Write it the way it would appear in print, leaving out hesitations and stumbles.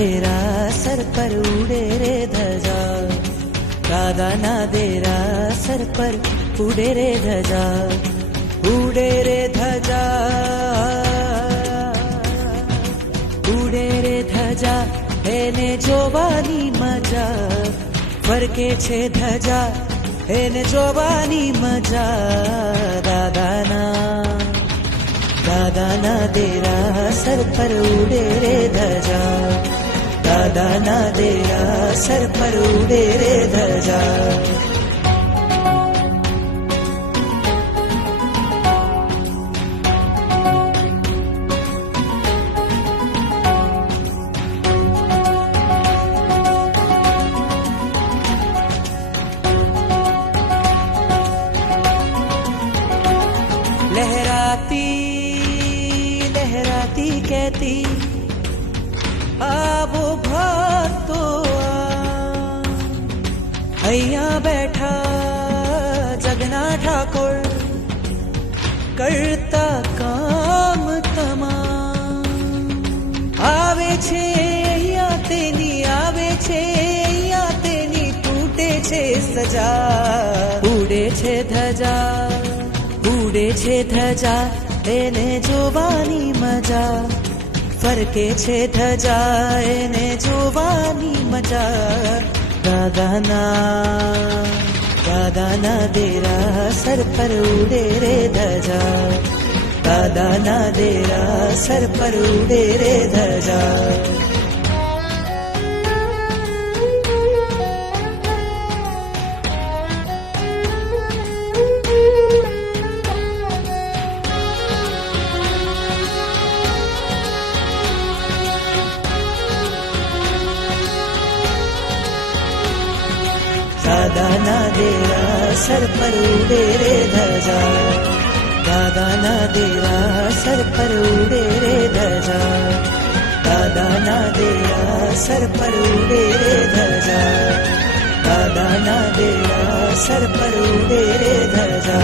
देरा सर पर उड़े रे ध्वजा, दादा ना देरा सर पर उड़े रे ध्वजा, उड़े रे ध्वजा, उड़े रे ध्वजा, એને જોવાની મજા, ફરકે છે ધજા, એને જોવાની મજા, દાદાના દેરા સર પર ઉડે રે ધજા, દાદાના દેરા સર પર ઉડે રે ધજા. लहराती लहराती कहती आवो भक्तो અહીંયા બેઠા જગના ઠાકોર કરતા કામ તમામ આવે છે અહીંયા તેની આવે છે અહીંયા તેની તૂટે છે સજા ઉડે છે ધજા ઉડે છે ધજા એને જોવાની મજા ફરકે છે ધજા એને જોવાની મજા દાદાના દેરા સર પર ઉડે રે ધજા દાદાના દેરા સર પર ઉડે રે ધજા दादाना देरा सर पर उड़े रे धजा दादाना देरा सर पर उड़े रे धजा दादाना देरा सर पर उड़े रे धजा दादाना देरा सर पर उड़े रे धजा